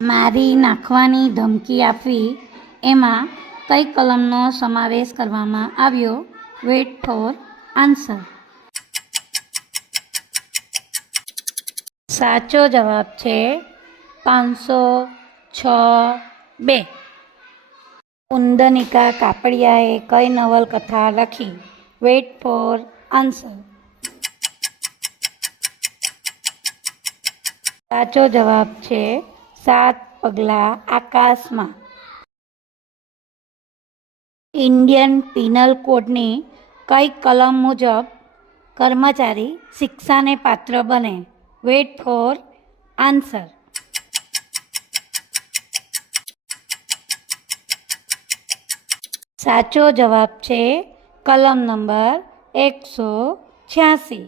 મારી નાખવાની ધમકી આપવી એમાં કઈ કલમનો સમાવેશ કરવામાં આવ્યો? Weight four answer. સાચો જવાબ છે 506(2). કુંદનિકા કાપડિયાએ કઈ નવલકથા લખી? Weight four answer. સાચો જવાબ છે 7 પગલાં આકાશમાં. ઇન્ડિયન પિનલ કોડની કઈ કલમ મુજબ કર્મચારી શિક્ષાને પાત્ર બને? Weight four answer. સાચો જવાબ છે કલમ નંબર 186.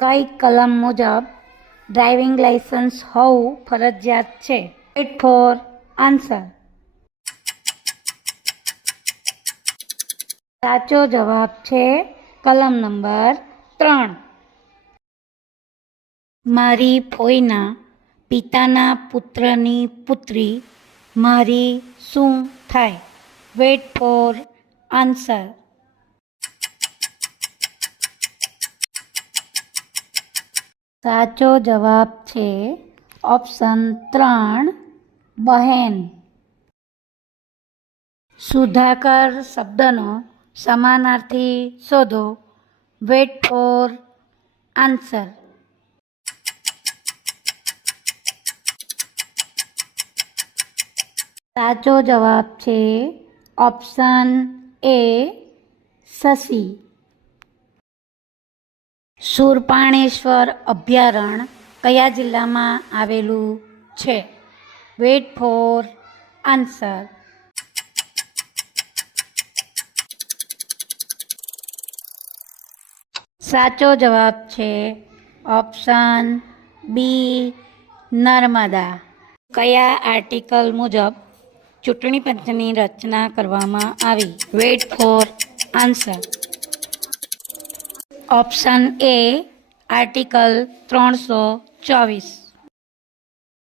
કઈ કલમ મુજબ ડ્રાઇવિંગ લાયસન્સ હોવું ફરજિયાત છે? Weight four answer. સાચો જવાબ છે કલમ નંબર 3. મારી ફોઈના પિતાના પુત્રની પુત્રી મારી શું થાય? Weight four answer. સાચો જવાબ છે ઓપ્શન 3 બહેન. સુધાકર શબ્દનો સમાનાર્થી શોધો. Weight four answer. સાચો જવાબ છે ઓપ્શન એ શશી. શૂરપાણેશ્વર અભયારણ્ય કયા જિલ્લામાં આવેલું છે? Weight four answer. સાચો જવાબ છે ઓપ્શન બી નર્મદા. કયા આર્ટિકલ મુજબ ચૂંટણી પંચની રચના કરવામાં આવી? Weight four answer. Option A article 324.